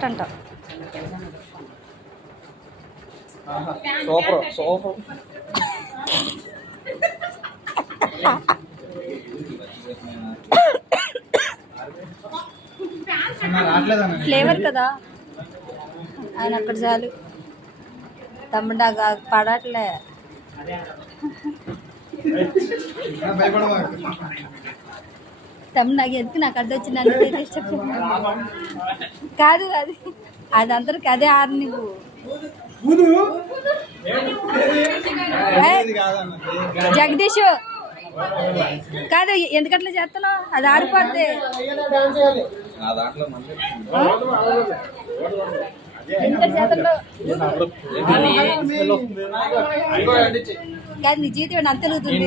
అంట super super flavour కదా ఆయన అక్కడ చాలు తమ్ముడా పడట్లే తమ్ముడు నాకు ఎందుకు నాకు అడ్డు వచ్చింది కాదు అది అది అందరికి అదే ఆరు నువ్వు జగదీష్ కాదు ఎందుకట్లా చేస్తున్నావు అది ఆరిపోద్ది కాదు నీ జీవితం అంత తెలుగుతుంది